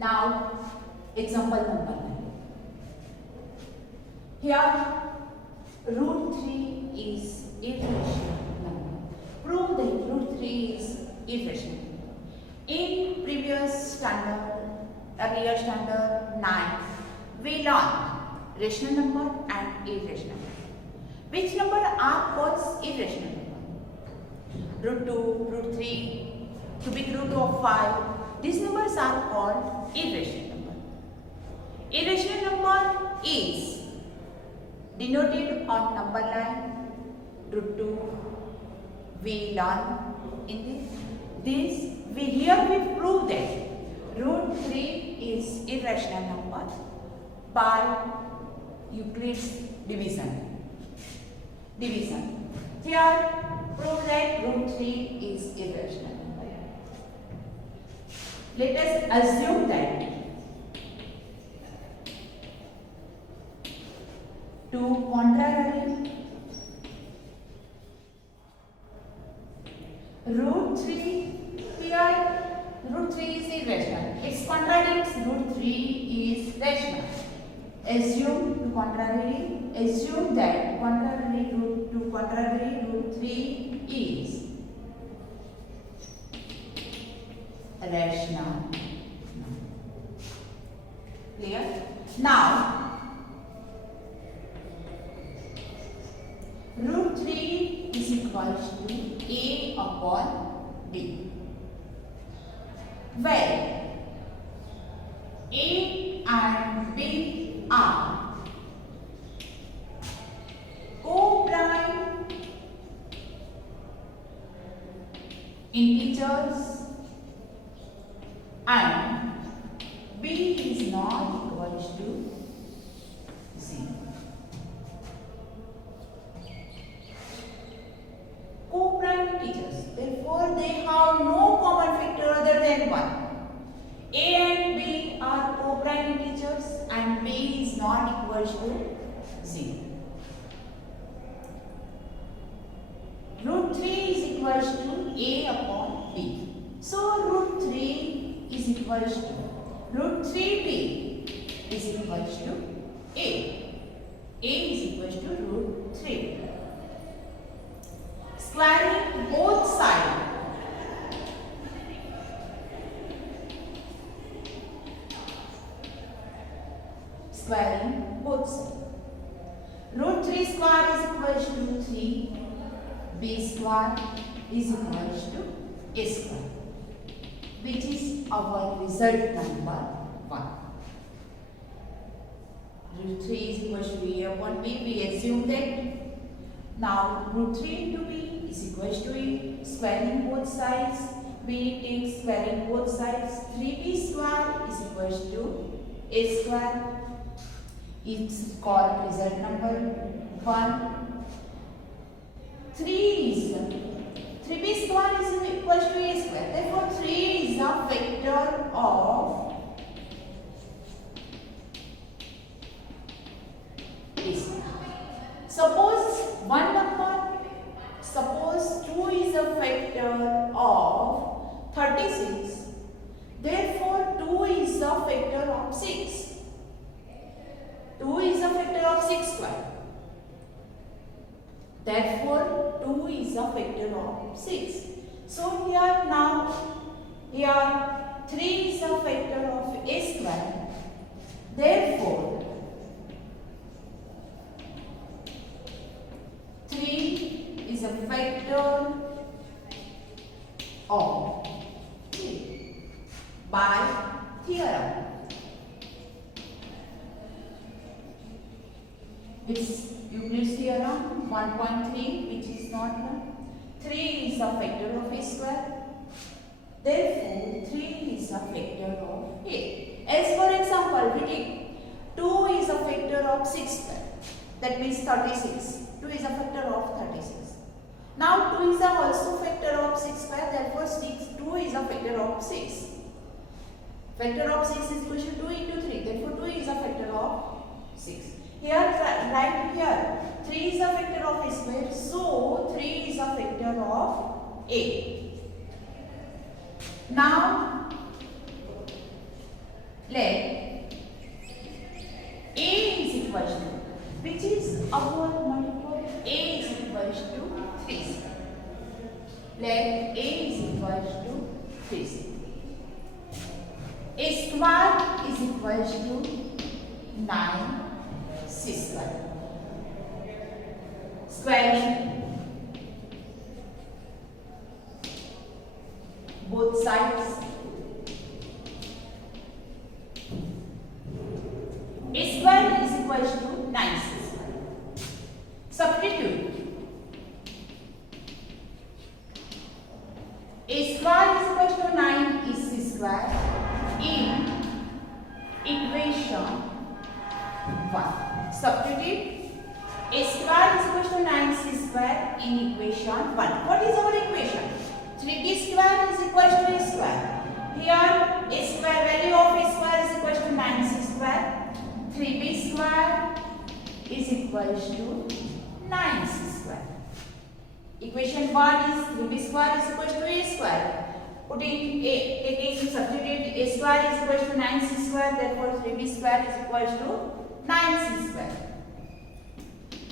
Now, example number 9. Here, root 3 is irrational number. Prove that root 3 is irrational number. In previous standard, earlier standard 9, we learned rational number and irrational number. Which number are called irrational number? Root 2, root 3, cubic root of 5. These numbers are called irrational number. Irrational number is denoted on number line. Root 2 we learn in this. Here we prove that root 3 is irrational number by Euclid's division. Here prove that root 3 is irrational number. Let us assume that two contrary root 3, here root 3 is irrational. It contradicts root 3 is rational. Assume that contrary root 3 is rational. Clear? Now, root 3 is equals to A upon B, where A and B are co-prime integers and B is not equals to 0. Co-prime integers, therefore they have no common factor other than 1. A and B are co-prime integers and B is not equals to 0. Root 3 is equals to A upon B. So root 3 is equals to root 3B is equals to A. A is equals to root 3. Squaring both sides. Root 3 square is equals to 3. B square is equals to A square, which is our result number 1. Root 3 is equals to A upon B. We assume that. Now root 3 into B is equals to A. Squaring both sides, B takes squaring both sides. 3B square is equals to A square. It's called result number 1. 3B square is equals to A square. Therefore 3 is a factor of A square. Suppose 2 is a factor of 36. Therefore 2 is a factor of 6. 2 is a factor of 6 square. Therefore 2 is a factor of 6. So here 3 is a factor of A square. Therefore 3 is a factor of 3 by theorem. It's Euclid's theorem 1.3, which is not 1. 3 is a factor of A square. Therefore 3 is a factor of A. As for example, we take 2 is a factor of 6 square. That means 36. 2 is a factor of 36. Now 2 is also factor of 6 square. Therefore 2 is a factor of 6. Factor of 6 is equal to 2 into 3. Therefore 2 is a factor of 6. Here, right here, 3 is a factor of A square. So 3 is a factor of A. Now let A is equal to, which is our multiple, A is equal to 3C. Let A is equal to 3C. A square is equal to 9C square. Squaring both sides. A square is equal to 9C square. Substitute. A square is equal to 9 is C square in equation 1. Substitute. A square is equal to 9C square in equation 1. What is our equation? 3B square is equal to A square. Here A square, value of A square is equal to 9C square. 3B square is equal to 9C square. Equation 1 is 3B square is equal to A square. Putting A, taking substitute, A square is equal to 9C square, therefore 3B square is equal to 9C square.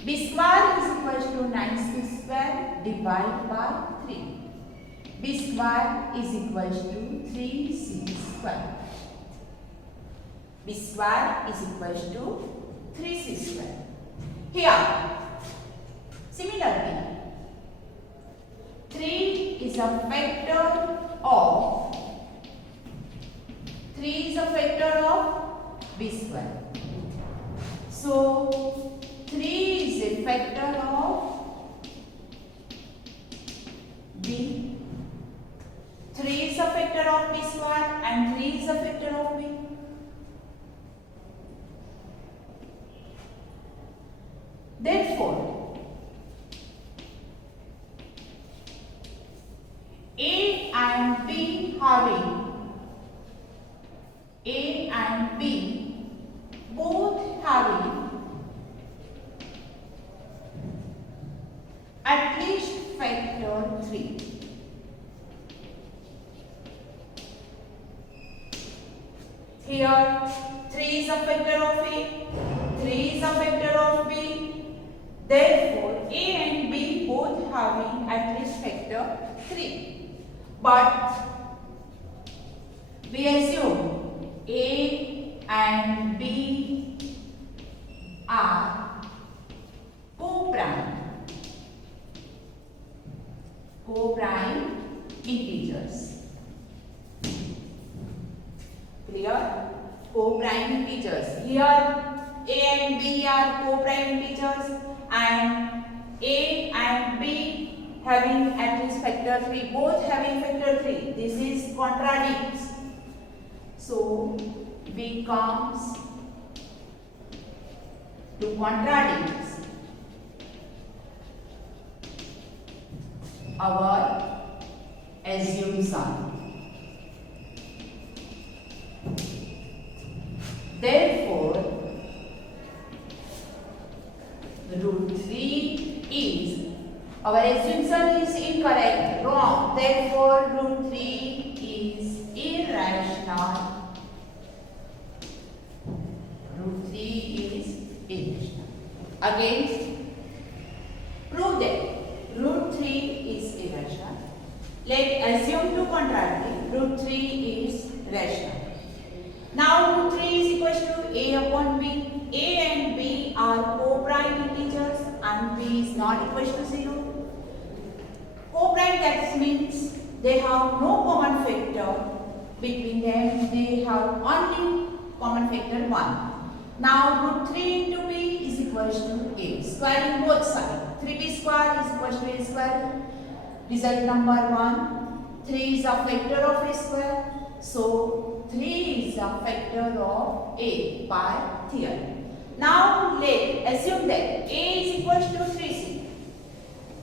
B square is equal to 9C square divided by 3. B square is equal to 3C square. B square is equal to 3C square. Here, similarly, 3 is a factor of 3 is a factor of B square. So 3 is a factor of B. 3 is a factor of B square and 3 is a factor of B. Therefore, A and B both having at least factor 3. Here 3 is a factor of A, 3 is a factor of B. Therefore, A and B both having at least factor 3. But we assume A and B are co-prime integers. Clear? Co-prime integers. Here A and B are co-prime integers and A and B having at least factor 3, both having factor 3. This is contradicts. So B comes to contradict our assumption. Therefore, root 3 is, our assumption is incorrect, wrong. Therefore, root 3 is irrational. Root 3 is irrational. Again, prove that root 3 is irrational. Let assume to contradict, root 3 is rational. Now root 3 is equal to A upon B. A and B are co-prime integers and B is not equal to 0. Co-prime, that means they have no common factor between them. They have only common factor 1. Now root 3 into B is equal to A. Squaring both sides. 3B square is equal to A square. Result number 1. 3 is a factor of A square. So 3 is a factor of A by theorem. Now let assume that A is equal to 3C.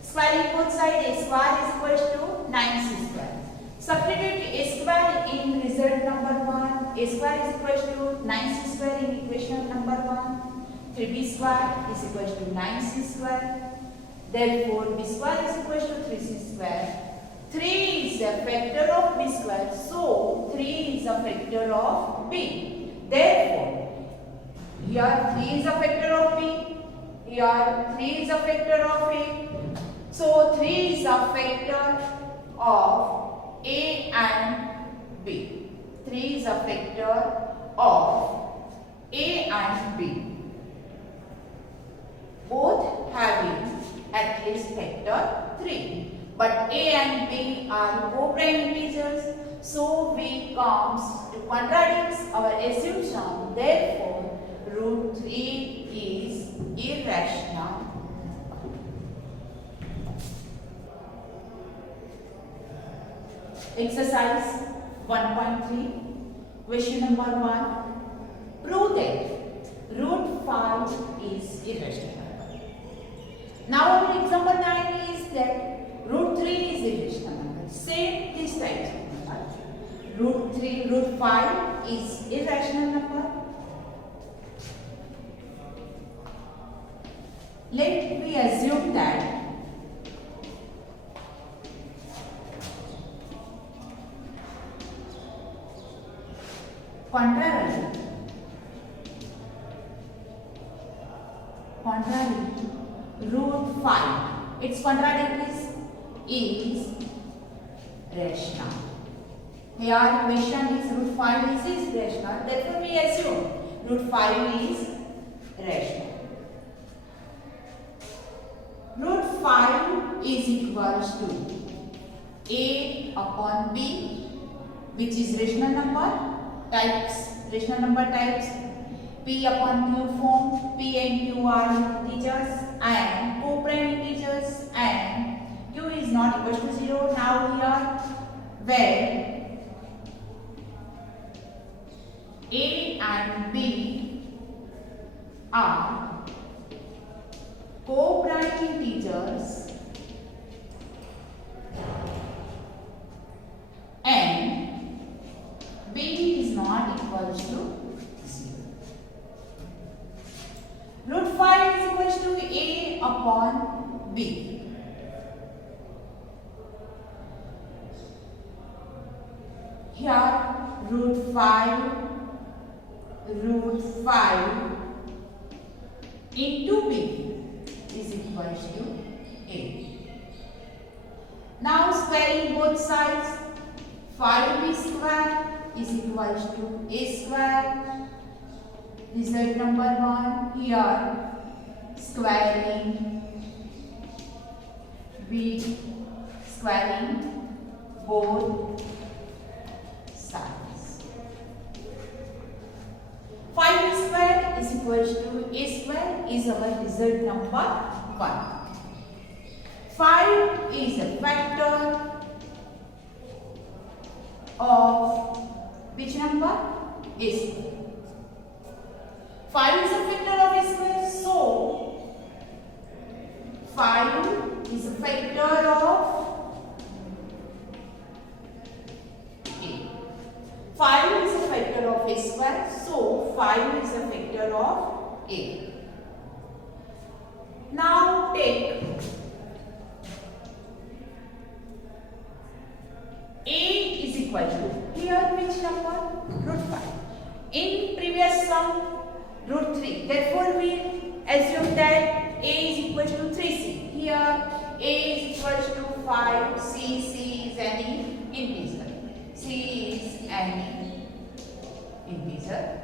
Squaring both sides, A square is equal to 9C square. Substitute A square in result number 1. A square is equal to 9C square in equation number 1. 3B square is equal to 9C square. Therefore, B square is equal to 3C square. 3 is a factor of B square, so 3 is a factor of B. Therefore, here 3 is a factor of B, here 3 is a factor of A. So 3 is a factor of A and B. 3 is a factor of A and B. Both having at least factor 3. But A and B are co-prime integers, so we comes to contradicts our assumption. Therefore, root 3 is irrational. Exercise 1.3, question number 1. Prove that root 5 is irrational. Now our example 9 is that root 3 is irrational number. Same this type of number. Root 5 is irrational number. Let me assume that contrary root 5, its contrary is rational. Here question is root 5 is rational, therefore we assume root 5 is rational. Root 5 is equals to A upon B, which is rational number types, P upon Q form, P and Q are integers and co-prime integers, and Q is not equal to 0. Now here where A and B are co-prime integers and B is not equal to 0. Root 5 is equal to A upon B. Here root 5 into B is equal to A. Now squaring both sides, 5B square is equal to A square. Result number 1, here squaring both sides. 5 square is equal to A square is our result number 1. 5 is a factor of which number? A square. 5 is a factor of A square, so 5 is a factor of A. 5 is a factor of A square, so 5 is a factor of A. Now take A is equal to, here which number? Root 5. In previous sum, root 3. Therefore, we assume that A is equal to 3C. Here, A is equal to 5. C is any integer. C is any integer.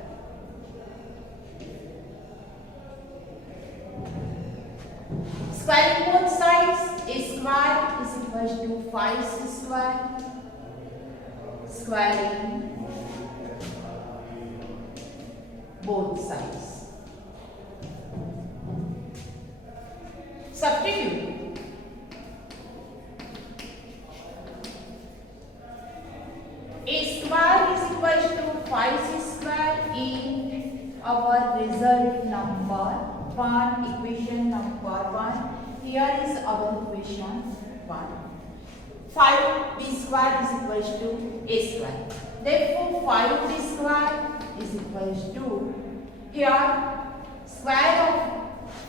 Squaring both sides, A square is equal to 5C square. Squaring both sides. Substitute. A square is equal to 5C square in our result number 1, equation number 1. Here is our equation 1. 5B square is equal to A square. Therefore, 5B square is equal to, here square of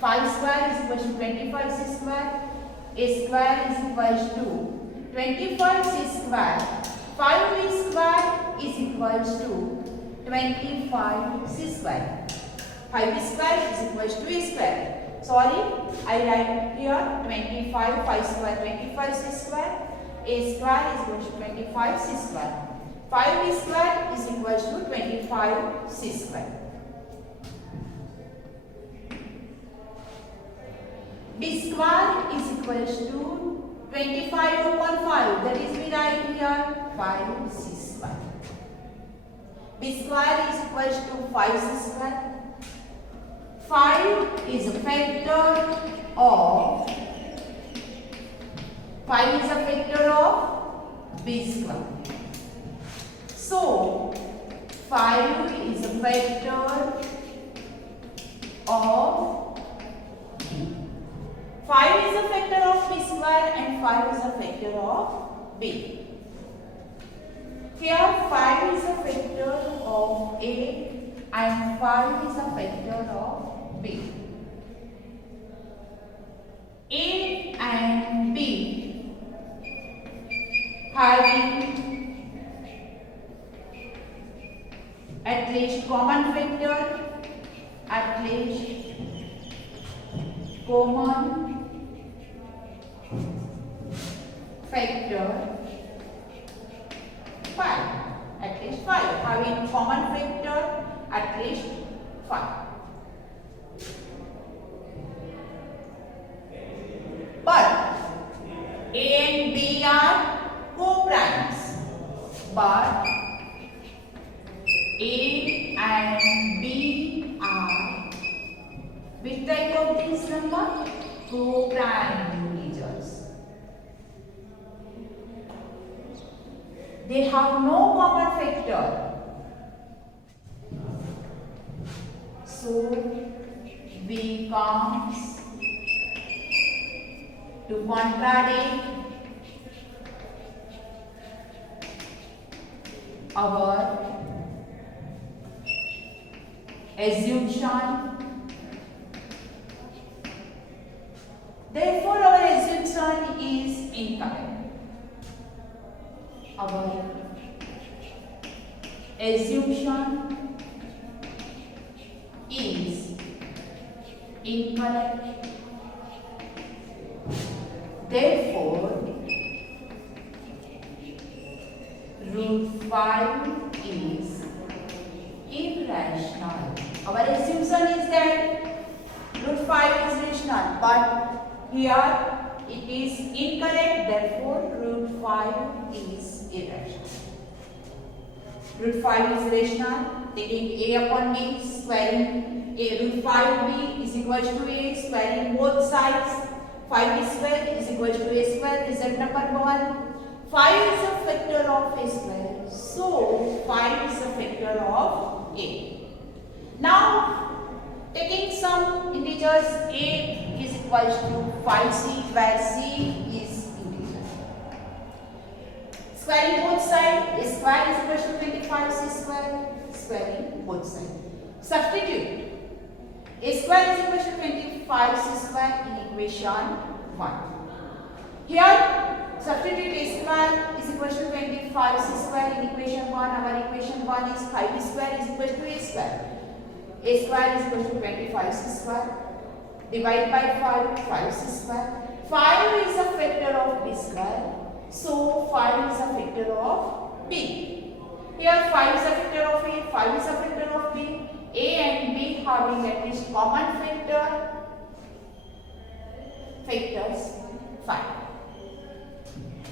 5 square is equal to 25C square. A square is equal to 25C square. 5B square is equal to 25 c square. 5 square is equals to a square. Sorry, I write here 25 5 square 25 c square. A square is equals to 25 c square. 5 square is equals to 25 c square. B square is equals to 25 upon 5. That is we write here 5 c square. B square is equals to 5 c square. 5 is a factor of 5 is a factor of b square. So 5 is a factor of b. 5 is a factor of b square and 5 is a factor of b. Here 5 is a factor of a and 5 is a factor of b. A and b having at least common factor, at least common factor 5, at least 5, having common factor at least 5. But A and B are co-primes. But A and B are which type of these number? Co-prime integers. They have no common factor. So B comes to contradict our assumption. Therefore, our assumption is incorrect. Our assumption is incorrect. Therefore, root 5 is irrational. Our assumption is that root 5 is rational, but here it is incorrect. Therefore, root 5 is irrational. Root 5 is rational. Taking a upon b, squaring a root 5b is equal to a, squaring both sides. 5b square is equal to a square. Result number 1. 5 is a factor of a square. So 5 is a factor of a. Now taking some integers, a is equal to 5c, where c is integer. Squaring both sides, a square is equal to 25c square. Squaring both sides. Substitute. A square is equal to 25c square in equation 1. Here, substitute a square is equal to 25c square in equation 1. Our equation 1 is 5b square is equal to a square. A square is equal to 25c square. Divide by 5, 5c square. 5 is a factor of b square. So 5 is a factor of b. Here 5 is a factor of a, 5 is a factor of b. A and b having at least common factors 5.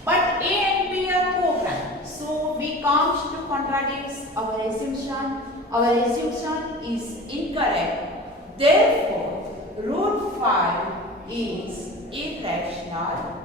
But a and b are co-prime. So b comes to contradict our assumption. Our assumption is incorrect. Therefore, root 5 is irrational.